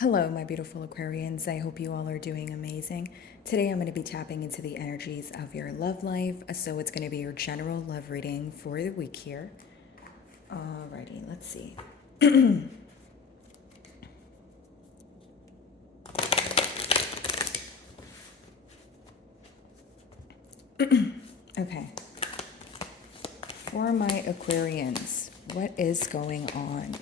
Hello, my beautiful Aquarians. I hope you all are doing amazing. Today, I'm going to be tapping into the energies of your love life. So, it's going to be your general love reading for the week here. Alrighty, let's see. Okay. For my Aquarians, what is going on?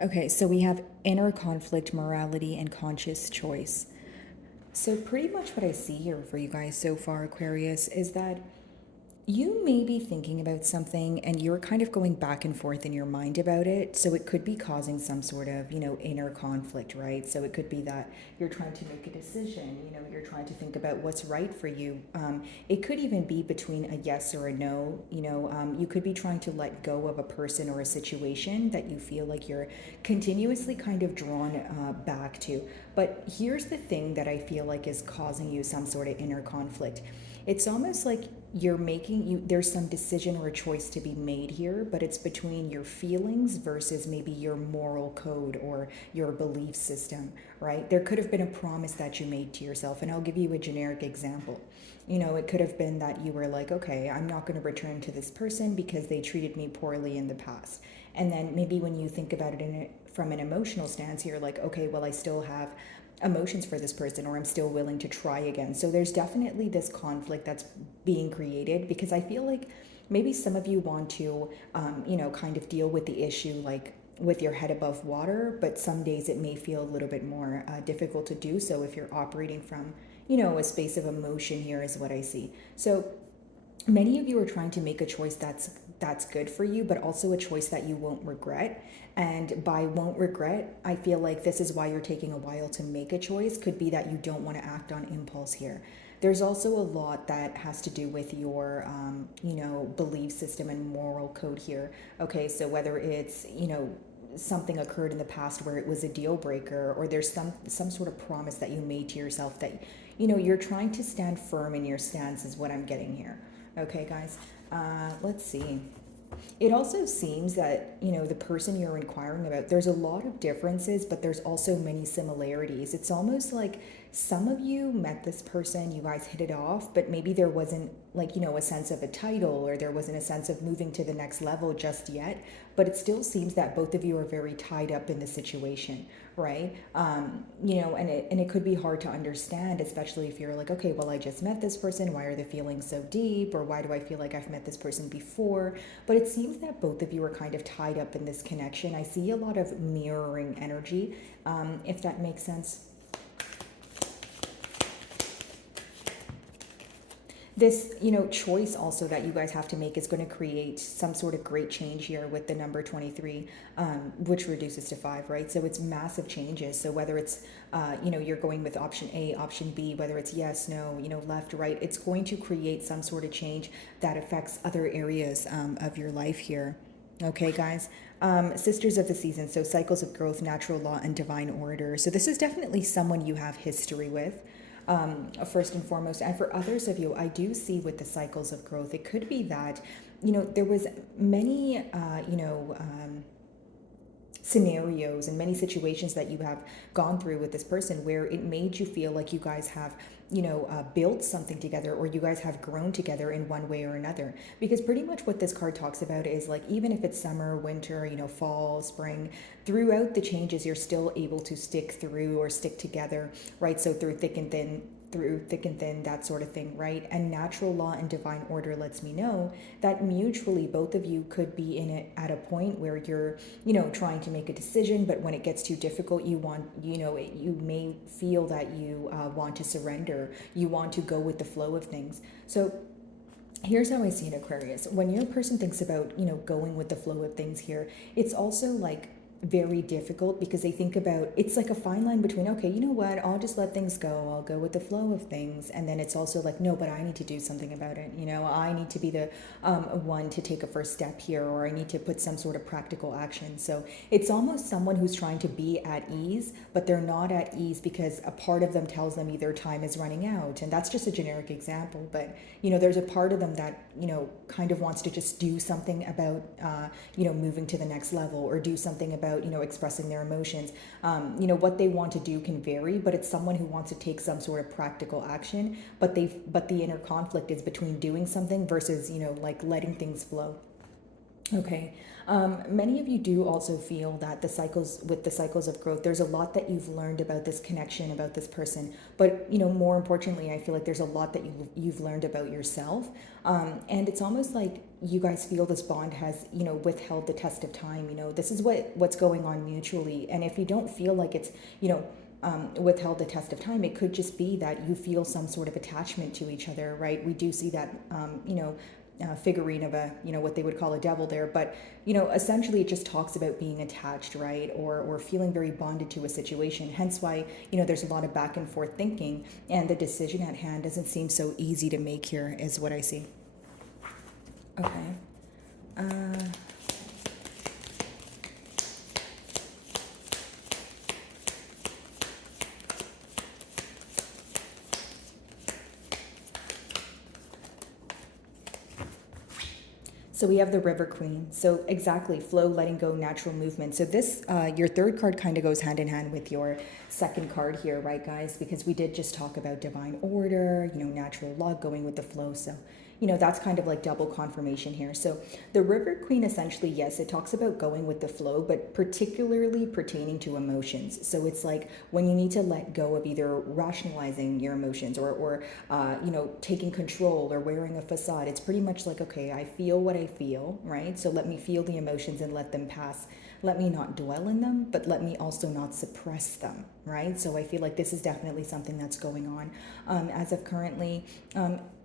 Okay, so we have inner conflict, morality, and conscious choice. So, pretty much what I see here for you guys so far, Aquarius, is that you may be thinking about something and you're kind of going back and forth in your mind about it. So it could be causing some sort of, inner conflict, right? So it could be that you're trying to make a decision, you're trying to think about what's right for you. It could even be between a yes or a no. You could be trying to let go of a person or a situation that you feel like you're continuously kind of drawn back to. But here's the thing that I feel like is causing you some sort of inner conflict. It's almost like there's some decision or a choice to be made here, but it's between your feelings versus maybe your moral code or your belief system, right? There could have been a promise that you made to yourself, and I'll give you a generic example. It could have been that you were like, okay, I'm not going to return to this person because they treated me poorly in the past. And then maybe when you think about it from an emotional stance, you're like, okay, well, I still have emotions for this person, or I'm still willing to try again. So there's definitely this conflict that's being created because I feel like maybe some of you want to, kind of deal with the issue like with your head above water, but some days it may feel a little bit more difficult to do so if you're operating from, a space of emotion here, is what I see. So many of you are trying to make a choice that's good for you, but also a choice that you won't regret. And by won't regret, I feel like this is why you're taking a while to make a choice. Could be that you don't want to act on impulse here. There's also a lot that has to do with your belief system and moral code here. Okay, so whether it's something occurred in the past where it was a deal breaker, or there's some sort of promise that you made to yourself that you're trying to stand firm in your stance, is what I'm getting here. Okay, guys, let's see. It also seems that, the person you're inquiring about, there's a lot of differences, but there's also many similarities. It's almost like some of you met this person, you guys hit it off, but maybe there wasn't like, a sense of a title, or there wasn't a sense of moving to the next level just yet. But it still seems that both of you are very tied up in the situation, right? And it could be hard to understand, especially if you're like, okay, well, I just met this person. Why are the feelings so deep? Or why do I feel like I've met this person before? But it seems that both of you are kind of tied up in this connection. I see a lot of mirroring energy, if that makes sense. This choice also that you guys have to make is going to create some sort of great change here with the number 23, which reduces to 5, right? So it's massive changes. So whether it's you're going with option A, option B, whether it's yes, no, left, right, it's going to create some sort of change that affects other areas of your life here. Okay, guys. Sisters of the season, so cycles of growth, natural law, and divine order. So this is definitely someone you have history with, first and foremost. And for others of you, I do see with the cycles of growth, it could be that, there was many, scenarios and many situations that you have gone through with this person where it made you feel like you guys have built something together, or you guys have grown together in one way or another. Because pretty much what this card talks about is like, even if it's summer, winter, fall, spring, throughout the changes you're still able to stick through or stick together, right? So through thick and thin, that sort of thing, right? And natural law and divine order lets me know that mutually both of you could be in it at a point where you're, trying to make a decision, but when it gets too difficult, you may feel that you want to surrender, you want to go with the flow of things. So here's how I see it, Aquarius. When your person thinks about, going with the flow of things here, it's also like very difficult because they think about it's like a fine line between, okay, you know what, I'll just let things go, I'll go with the flow of things, and then it's also like, no, but I need to do something about it, you know, I need to be the one to take a first step here, or I need to put some sort of practical action. So it's almost someone who's trying to be at ease, but they're not at ease because a part of them tells them either time is running out, and that's just a generic example, but you know, there's a part of them that, you know, kind of wants to just do something about you know, moving to the next level, or do something about, you know, expressing their emotions. You know, what they want to do can vary, but it's someone who wants to take some sort of practical action, but the inner conflict is between doing something versus, you know, like letting things flow. Okay. Many of you do also feel that the cycles of growth, there's a lot that you've learned about this connection, about this person. But, you know, more importantly, I feel like there's a lot that you've learned about yourself. And it's almost like you guys feel this bond has, you know, withheld the test of time. You know, this is what's going on mutually. And if you don't feel like it's, you know, withheld the test of time, it could just be that you feel some sort of attachment to each other, right? We do see that, you know, figurine of a, you know, what they would call a devil there, but you know, essentially it just talks about being attached, right, or feeling very bonded to a situation, hence why, you know, there's a lot of back and forth thinking, and the decision at hand doesn't seem so easy to make here, is what I see. Okay. uh, So we have the River Queen. So exactly, flow, letting go, natural movement. So this, your third card kind of goes hand in hand with your second card here, right, guys? Because we did just talk about divine order, you know, natural law, going with the flow. So, you know, that's kind of like double confirmation here. So the River Queen, essentially, yes, it talks about going with the flow, but particularly pertaining to emotions. So it's like when you need to let go of either rationalizing your emotions, or you know, taking control, or wearing a facade. It's pretty much like, okay, I feel what I feel, right? So let me feel the emotions and let them pass. Let me not dwell in them, but let me also not suppress them, right? So I feel like this is definitely something that's going on as of currently.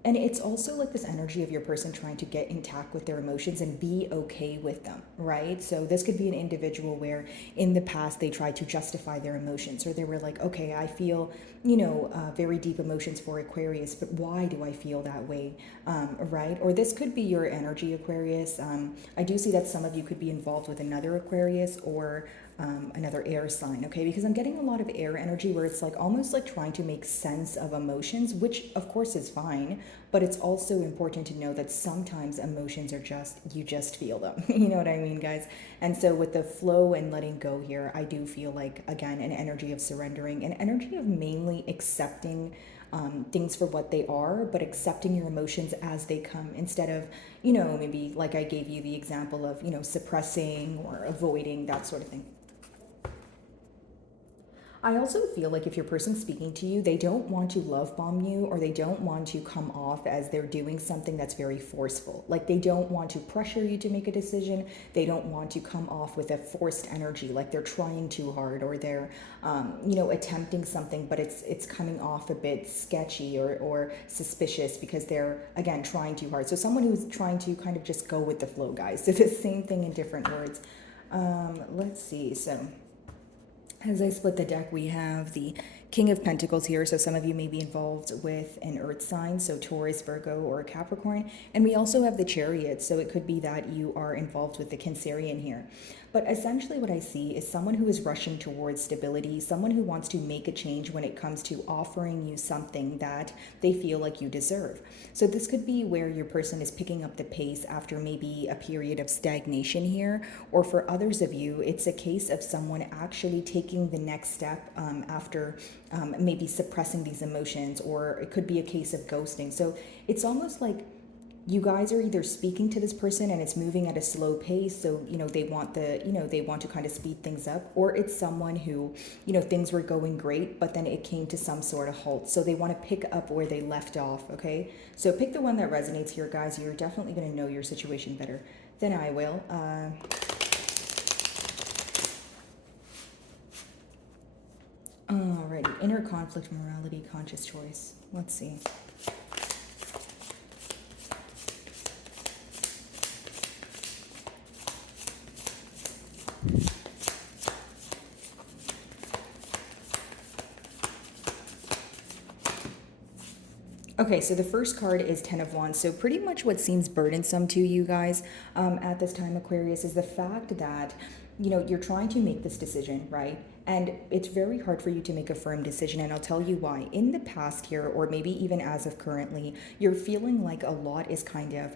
And it's also like this energy of your person trying to get intact with their emotions and be okay with them, right? So this could be an individual where in the past they tried to justify their emotions, or they were like, okay, I feel, you know, very deep emotions for Aquarius, but why do I feel that way, right? Or this could be your energy, Aquarius. I do see that some of you could be involved with another Aquarius, or another air sign, okay? Because I'm getting a lot of air energy where it's like almost like trying to make sense of emotions, which of course is fine, but it's also important to know that sometimes emotions are just, you just feel them. You know what I mean, guys? And so with the flow and letting go here, I do feel like, again, an energy of surrendering, an energy of mainly accepting things for what they are, but accepting your emotions as they come, instead of, you know, maybe like I gave you the example of, you know, suppressing or avoiding, that sort of thing. I also feel like if your person's speaking to you, they don't want to love bomb you, or they don't want to come off as they're doing something that's very forceful. Like they don't want to pressure you to make a decision. They don't want to come off with a forced energy, like they're trying too hard, or they're, you know, attempting something, but it's coming off a bit sketchy, or suspicious because they're, again, trying too hard. So someone who's trying to kind of just go with the flow, guys. So the same thing in different words. Let's see. So as I split the deck, we have the King of Pentacles here. So some of you may be involved with an earth sign, so Taurus, Virgo, or Capricorn. And we also have the Chariot. So it could be that you are involved with the Cancerian here. But essentially what I see is someone who is rushing towards stability, someone who wants to make a change when it comes to offering you something that they feel like you deserve. So this could be where your person is picking up the pace after maybe a period of stagnation here, or for others of you, it's a case of someone actually taking the next step after maybe suppressing these emotions, or it could be a case of ghosting. So it's almost like you guys are either speaking to this person and it's moving at a slow pace, so you know they want to kind of speed things up, or it's someone who, you know, things were going great but then it came to some sort of halt, so they want to pick up where they left off. Okay, so pick the one that resonates here, guys. You're definitely going to know your situation better than I will. Alrighty, inner conflict, morality, conscious choice. Let's see. Okay, so the first card is Ten of Wands. So pretty much what seems burdensome to you guys at this time, Aquarius, is the fact that, you're trying to make this decision, right? And it's very hard for you to make a firm decision, and I'll tell you why. In the past here, or maybe even as of currently, you're feeling like a lot is kind of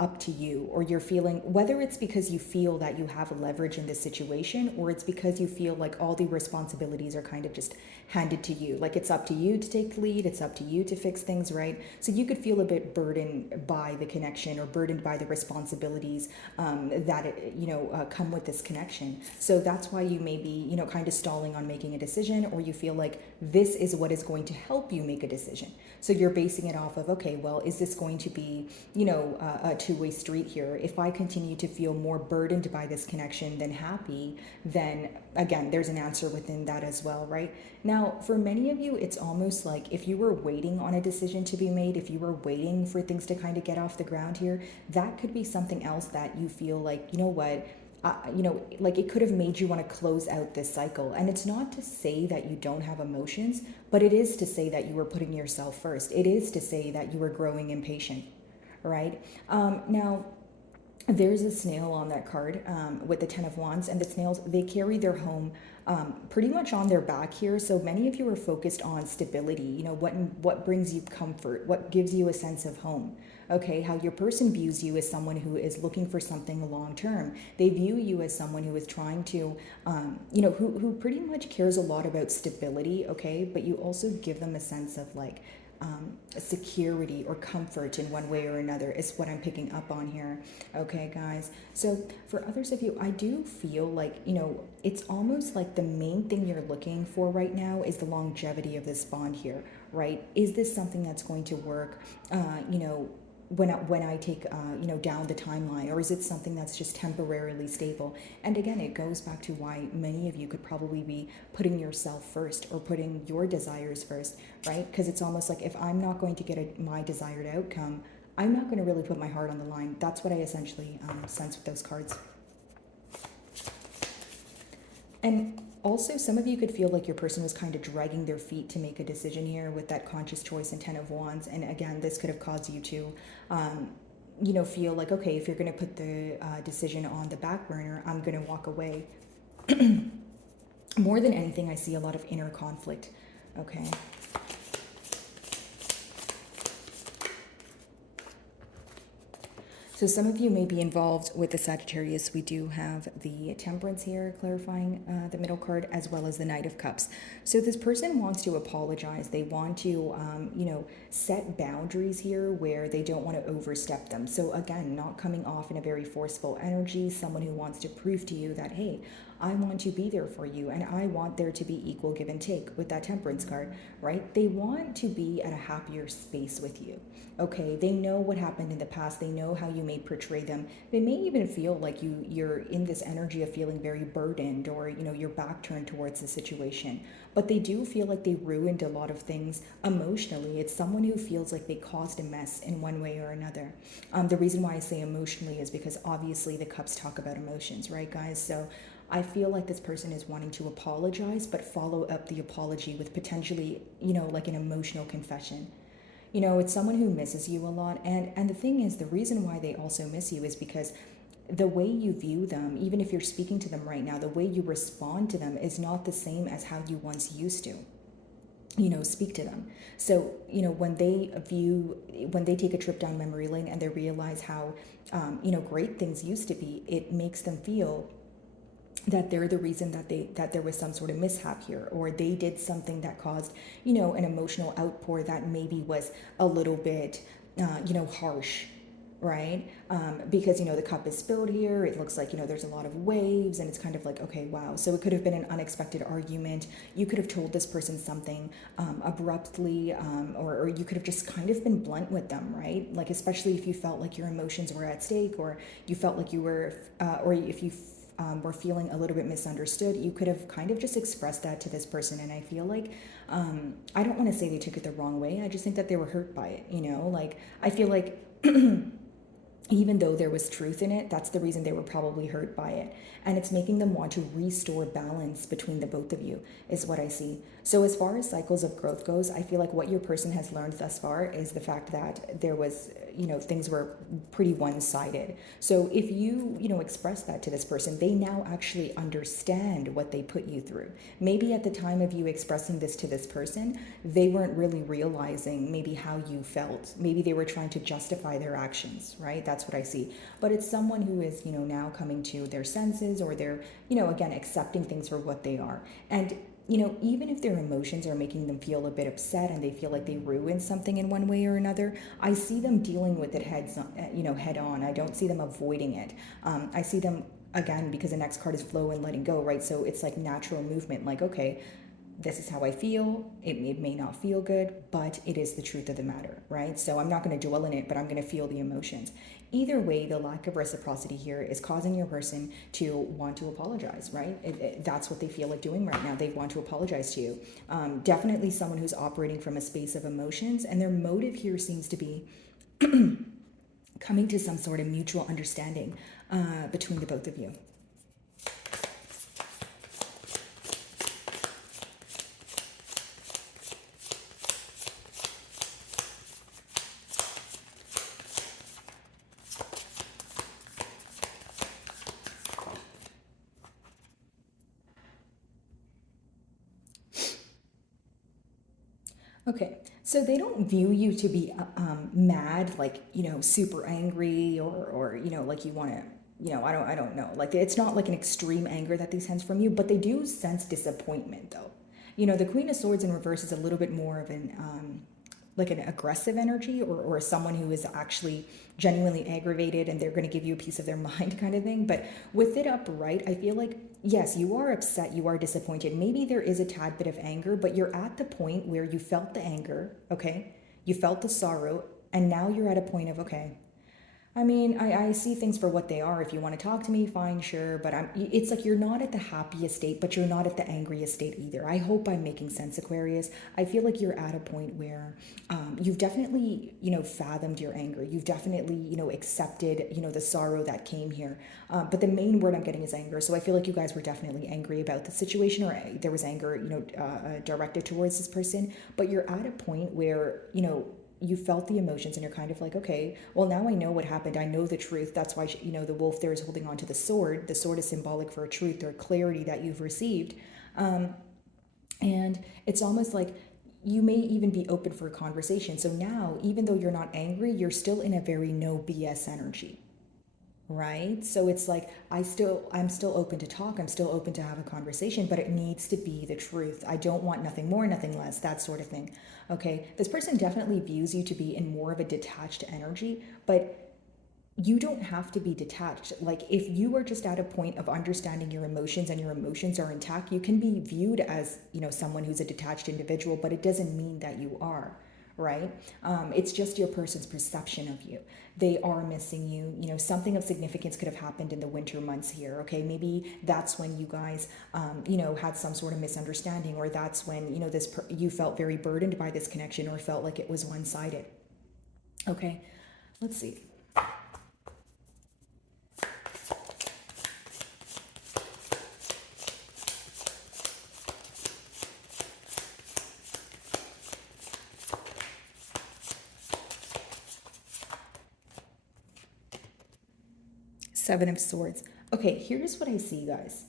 up to you, or you're feeling, whether it's because you feel that you have leverage in this situation, or it's because you feel like all the responsibilities are kind of just handed to you. Like it's up to you to take the lead, it's up to you to fix things, right? So you could feel a bit burdened by the connection, or burdened by the responsibilities that come with this connection. So that's why you may be, kind of stalling on making a decision, or you feel like this is what is going to help you make a decision. So you're basing it off of, okay, well, is this going to be, a two-way street here? If I continue to feel more burdened by this connection than happy, then again, there's an answer within that as well, right? Now, for many of you, it's almost like if you were waiting on a decision to be made, if you were waiting for things to kind of get off the ground here, that could be something else that you feel like, like it could have made you want to close out this cycle. And it's not to say that you don't have emotions, but it is to say that you were putting yourself first. It is to say that you were growing impatient, right? Now, there's a snail on that card with the Ten of Wands, and the snails, they carry their home pretty much on their back here. So many of you are focused on stability, what brings you comfort, what gives you a sense of home. Okay, how your person views you as someone who is looking for something long term. They view you as someone who is trying to, who pretty much cares a lot about stability, okay? But you also give them a sense of like, security or comfort in one way or another is what I'm picking up on here. Okay, guys. So for others of you, I do feel like, it's almost like the main thing you're looking for right now is the longevity of this bond here, right? Is this something that's going to work, when I take down the timeline, or is it something that's just temporarily stable? And again, it goes back to why many of you could probably be putting yourself first, or putting your desires first, right? Because it's almost like if I'm not going to get my desired outcome, I'm not going to really put my heart on the line. That's what I essentially sense with those cards. And also, some of you could feel like your person was kind of dragging their feet to make a decision here with that conscious choice and Ten of Wands. And again, this could have caused you to, feel like, okay, if you're going to put the decision on the back burner, I'm going to walk away. More than anything, I see a lot of inner conflict. Okay. So some of you may be involved with the Sagittarius. We do have the Temperance here, clarifying the middle card, as well as the Knight of Cups. So this person wants to apologize. They want to, set boundaries here where they don't want to overstep them. So again, not coming off in a very forceful energy, someone who wants to prove to you that, hey, I want to be there for you, and I want there to be equal give and take with that Temperance card, right? They want to be at a happier space with you. Okay, they know what happened in the past. They know how you may portray them. They may even feel like you're in this energy of feeling very burdened, or your back turned towards the situation. But they do feel like they ruined a lot of things emotionally. It's someone who feels like they caused a mess in one way or another. The reason why I say emotionally is because obviously the cups talk about emotions, right, guys? So I feel like this person is wanting to apologize, but follow up the apology with potentially, like an emotional confession. It's someone who misses you a lot. And the thing is, the reason why they also miss you is because the way you view them, even if you're speaking to them right now, the way you respond to them is not the same as how you once used to, speak to them. So, when they take a trip down memory lane and they realize how, great things used to be, it makes them feel that they're the reason that there was some sort of mishap here, or they did something that caused an emotional outpour that maybe was a little bit harsh, right? Because the cup is spilled here, it looks like there's a lot of waves, and it's kind of like, okay, wow. So it could have been an unexpected argument. You could have told this person something abruptly, or you could have just kind of been blunt with them, right? Like, especially if you felt like your emotions were at stake, or you felt like you were or if you were feeling a little bit misunderstood, you could have kind of just expressed that to this person. And I feel like, I don't want to say they took it the wrong way. I just think that they were hurt by it, like, I feel like even though there was truth in it, that's the reason they were probably hurt by it. And it's making them want to restore balance between the both of you, is what I see. So, as far as cycles of growth goes, I feel like what your person has learned thus far is the fact that there was, things were pretty one sided. So, if you express that to this person, they now actually understand what they put you through. Maybe at the time of you expressing this to this person, they weren't really realizing maybe how you felt. Maybe they were trying to justify their actions, right? That's what I see. But it's someone who is, now coming to their senses, or they're, again, accepting things for what they are. And even if their emotions are making them feel a bit upset and they feel like they ruined something in one way or another, I see them dealing with it head on. I don't see them avoiding it. I see them, again, because the next card is flow and letting go, right? So it's like natural movement, like, okay, this is how I feel. It may not feel good, but it is the truth of the matter, right? So I'm not going to dwell in it, but I'm going to feel the emotions. Either way, the lack of reciprocity here is causing your person to want to apologize, right? That's what they feel like doing right now. They want to apologize to you. Definitely someone who's operating from a space of emotions, and their motive here seems to be coming to some sort of mutual understanding between the both of you. Okay, so they don't view you to be mad, like, super angry, or like you want to, I don't know. Like, it's not like an extreme anger that they sense from you, but they do sense disappointment, though. The Queen of Swords in reverse is a little bit more of an like an aggressive energy, or someone who is actually genuinely aggravated and they're going to give you a piece of their mind, kind of thing. But with it upright, I feel like, yes, you are upset, you are disappointed. Maybe there is a tad bit of anger, but you're at the point where you felt the anger, okay? You felt the sorrow, and now you're at a point of, okay, I mean, I see things for what they are. If you want to talk to me, fine, sure. But it's like you're not at the happiest state, but you're not at the angriest state either. I hope I'm making sense, Aquarius. I feel like you're at a point where you've definitely, fathomed your anger. You've definitely, accepted, the sorrow that came here. But the main word I'm getting is anger. So I feel like you guys were definitely angry about the situation, or there was anger, directed towards this person. But you're at a point where, you felt the emotions, and you're kind of like, okay, well, now I know what happened. I know the truth. That's why, the wolf there is holding on to the sword. The sword is symbolic for a truth or clarity that you've received. And it's almost like you may even be open for a conversation. So now, even though you're not angry, you're still in a very no BS energy. Right? So it's like I'm still open to talk. I'm still open to have a conversation, but it needs to be the truth. I don't want nothing more, nothing less, that sort of thing. Okay? This person definitely views you to be in more of a detached energy, but you don't have to be detached. Like, if you are just at a point of understanding your emotions and your emotions are intact, you can be viewed as, someone who's a detached individual, but it doesn't mean that you are, right? It's just your person's perception of you. They are missing you. Something of significance could have happened in the winter months here. Okay, maybe that's when you guys, had some sort of misunderstanding, or that's when, you felt very burdened by this connection, or felt like it was one-sided. Okay, let's see. Seven of Swords. Okay, here's what I see, guys.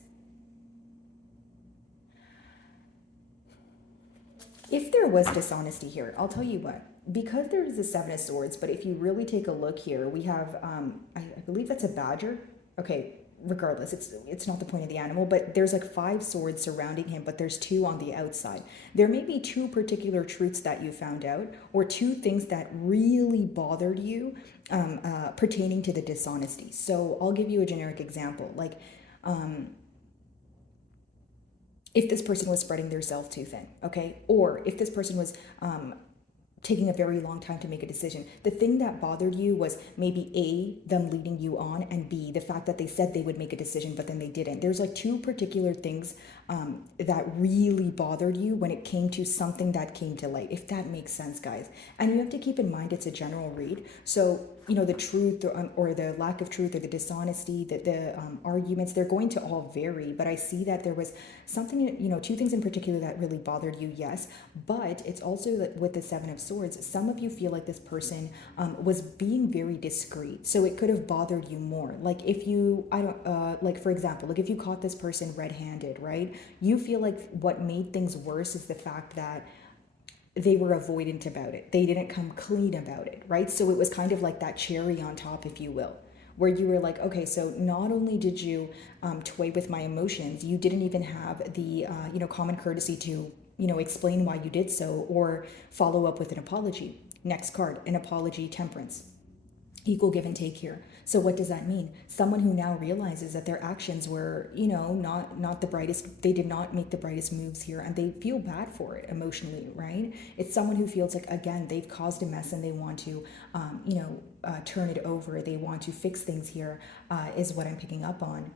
If there was dishonesty here, I'll tell you what. Because there is a Seven of Swords, but if you really take a look here, we have, I believe that's a badger. Okay, regardless, it's not the point of the animal, but there's like 5 swords surrounding him, but there's 2 on the outside. There may be 2 particular truths that you found out, or 2 things that really bothered you pertaining to the dishonesty. So I'll give you a generic example. Like, if this person was spreading their self too thin, okay? Or if this person was taking a very long time to make a decision. The thing that bothered you was maybe A, them leading you on, and B, the fact that they said they would make a decision, but then they didn't. There's like 2 particular things that really bothered you when it came to something that came to light, if that makes sense, guys. And you have to keep in mind it's a general read. So the truth, or the lack of truth, or the dishonesty, the arguments, they're going to all vary. But I see that there was something, two things in particular that really bothered you, yes. But it's also that with the Seven of Swords, some of you feel like this person was being very discreet. So it could have bothered you more. Like if you, like for example, like if you caught this person red-handed, right? You feel like what made things worse is the fact that they were avoidant about it. They didn't come clean about it, right? So it was kind of like that cherry on top, if you will, where you were like, okay, so not only did you toy with my emotions, you didn't even have the, common courtesy to, explain why you did so or follow up with an apology. Next card, an apology, temperance. Equal give and take here. So what does that mean? Someone who now realizes that their actions were, not the brightest, they did not make the brightest moves here, and they feel bad for it emotionally, right? It's someone who feels like, again, they've caused a mess and they want to, turn it over. They want to fix things here, is what I'm picking up on.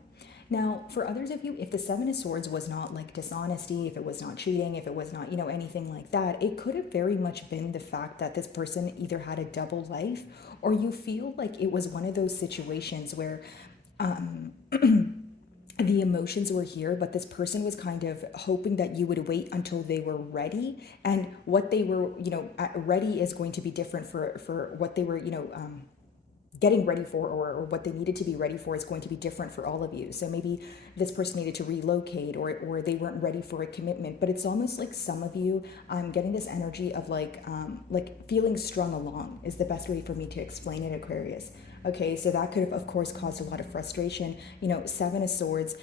Now, for others of you, if the Seven of Swords was not like dishonesty, if it was not cheating, if it was not, anything like that, it could have very much been the fact that this person either had a double life, or you feel like it was one of those situations where the emotions were here, but this person was kind of hoping that you would wait until they were ready. And what they were, ready is going to be different for what they were, getting ready for, or what they needed to be ready for is going to be different for all of you. So maybe this person needed to relocate, or they weren't ready for a commitment. But it's almost like some of you, I'm getting this energy of like feeling strung along is the best way for me to explain it, Aquarius. Okay, so that could have, of course, caused a lot of frustration. Seven of Swords,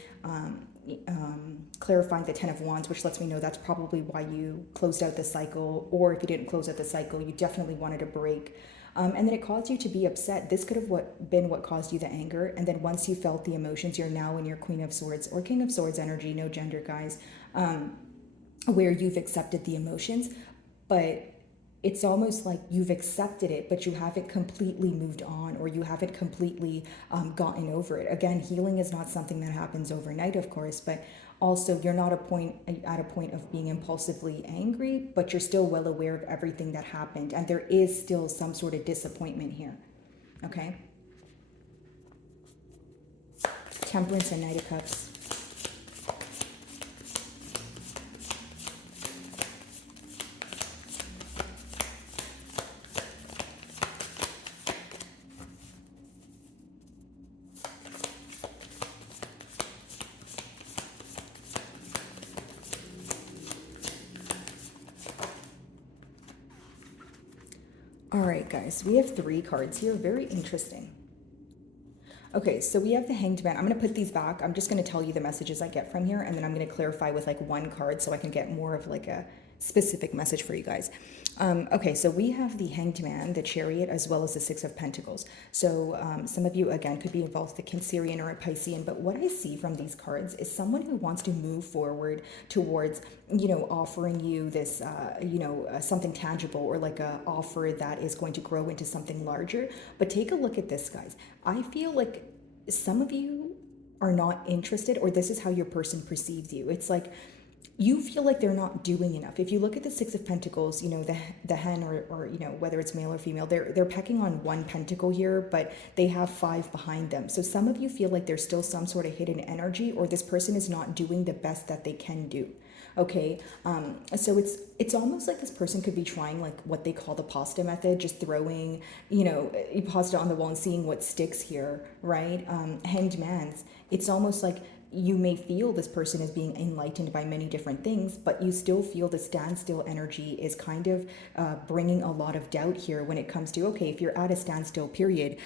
clarifying the Ten of Wands, which lets me know that's probably why you closed out the cycle, or if you didn't close out the cycle, you definitely wanted a break. And then it caused you to be upset. This could have been what caused you the anger. And then once you felt the emotions, you're now in your Queen of Swords or King of Swords energy, no gender, guys, where you've accepted the emotions. But it's almost like you've accepted it, but you haven't completely moved on, or you haven't completely gotten over it. Again, healing is not something that happens overnight, of course, but also you're not at a point of being impulsively angry, but you're still well aware of everything that happened, and there is still some sort of disappointment here. Okay? Temperance and Knight of Cups. All right, guys, we have 3 cards here. Very interesting. Okay, so we have the Hanged Man. I'm going to put these back. I'm just going to tell you the messages I get from here, and then I'm going to clarify with like one card so I can get more of like a specific message for you guys. Okay, so we have the Hanged Man, the Chariot, as well as the Six of Pentacles. So some of you, again, could be involved with a Cancerian or a Piscean, but what I see from these cards is someone who wants to move forward towards, offering you this, something tangible, or like a offer that is going to grow into something larger. But take a look at this, guys. I feel like some of you are not interested, or this is how your person perceives you. It's like you feel like they're not doing enough. If you look at the Six of Pentacles, the hen, or whether it's male or female, they're pecking on one pentacle here, but they have 5 behind them. So some of you feel like there's still some sort of hidden energy, or this person is not doing the best that they can do. Okay, so it's almost like this person could be trying like what they call the pasta method, just throwing, pasta on the wall and seeing what sticks here, right? Hanged Man's, it's almost like you may feel this person is being enlightened by many different things, but you still feel the standstill energy is kind of bringing a lot of doubt here when it comes to, okay, if you're at a standstill period,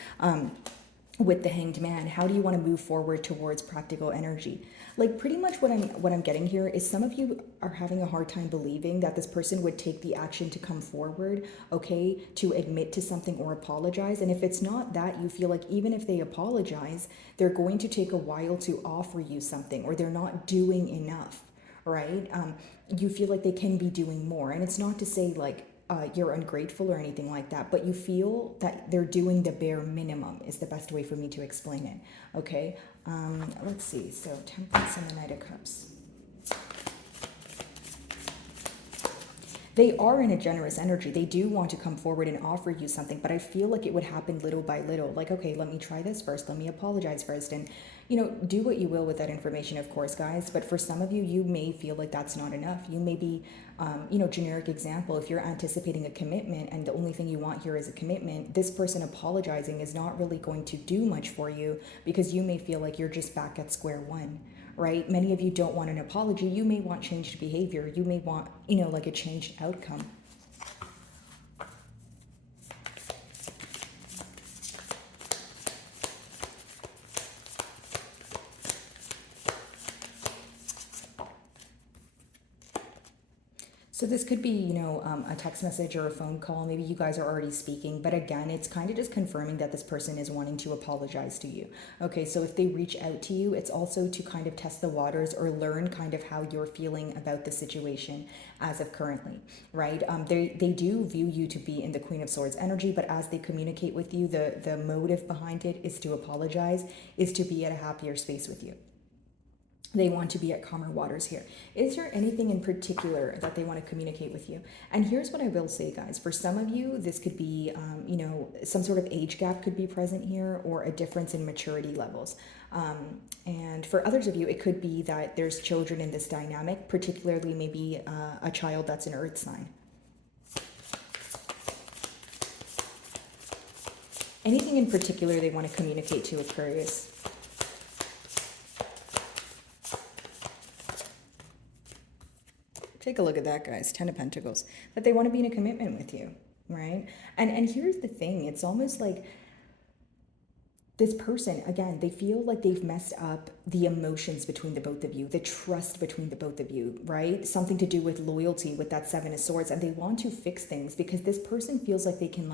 with the Hanged Man, how do you want to move forward towards practical energy? Like pretty much what I'm getting here is some of you are having a hard time believing that this person would take the action to come forward, okay, to admit to something or apologize. And if it's not that, you feel like even if they apologize, they're going to take a while to offer you something, or they're not doing enough, right? You feel like they can be doing more. And it's not to say like, you're ungrateful or anything like that, but you feel that they're doing the bare minimum is the best way for me to explain it. Okay, let's see. So Temperance and the Knight of Cups. They are in a generous energy. They do want to come forward and offer you something, but I feel like it would happen little by little. Like, okay, let me try this first. Let me apologize first. And, do what you will with that information, of course, guys. But for some of you, you may feel like that's not enough. You may be, generic example, if you're anticipating a commitment and the only thing you want here is a commitment, this person apologizing is not really going to do much for you because you may feel like you're just back at square one, right? Many of you don't want an apology. You may want changed behavior. You may want, like a changed outcome. So this could be, a text message or a phone call. Maybe you guys are already speaking, but again, it's kind of just confirming that this person is wanting to apologize to you. Okay, so if they reach out to you, it's also to kind of test the waters or learn kind of how you're feeling about the situation as of currently, right? They do view you to be in the Queen of Swords energy, but as they communicate with you, the motive behind it is to apologize, is to be at a happier space with you. They want to be at calmer waters here. Is there anything in particular that they want to communicate with you? And here's what I will say, guys. For some of you, this could be, some sort of age gap could be present here or a difference in maturity levels. And for others of you, it could be that there's children in this dynamic, particularly maybe a child that's an earth sign. Anything in particular they want to communicate to Aquarius? Take a look at that, guys. 10 of Pentacles. That they want to be in a commitment with you, right? And here's the thing. It's almost like this person, again, they feel like they've messed up the emotions between the both of you, the trust between the both of you, right? Something to do with loyalty with that Seven of Swords. And they want to fix things because this person feels like they can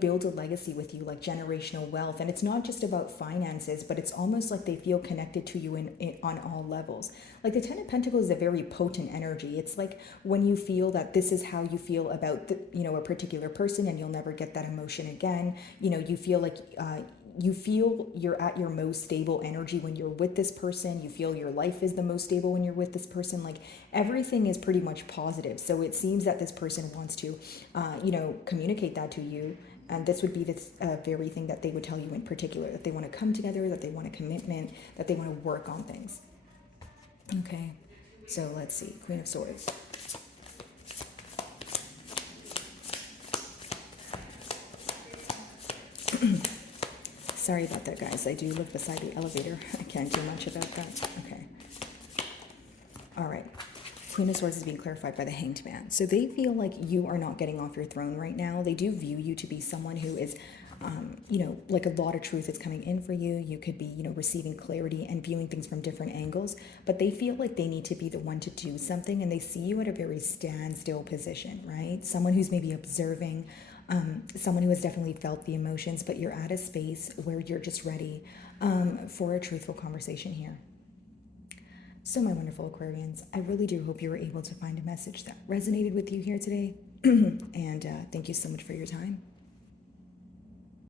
build a legacy with you, like generational wealth. And it's not just about finances, but it's almost like they feel connected to you on all levels. Like the Ten of Pentacles is a very potent energy. It's like when you feel that this is how you feel about a particular person and you'll never get that emotion again. You feel like you feel you're at your most stable energy when you're with this person. You feel your life is the most stable when you're with this person. Like everything is pretty much positive. So it seems that this person wants to, communicate that to you. And this would be the very thing that they would tell you in particular, that they want to come together, that they want a commitment, that they want to work on things. Okay, so let's see. Queen of Swords. Sorry about that, guys. I do live beside the elevator. I can't do much about that. Okay. All right. Queen of Swords is being clarified by the Hanged Man. So they feel like you are not getting off your throne right now. They do view you to be someone who is, like a lot of truth is coming in for you. You could be, receiving clarity and viewing things from different angles. But they feel like they need to be the one to do something. And they see you at a very standstill position, right? Someone who's maybe observing, someone who has definitely felt the emotions, but you're at a space where you're just ready for a truthful conversation here. So my wonderful Aquarians, I really do hope you were able to find a message that resonated with you here today. And thank you so much for your time.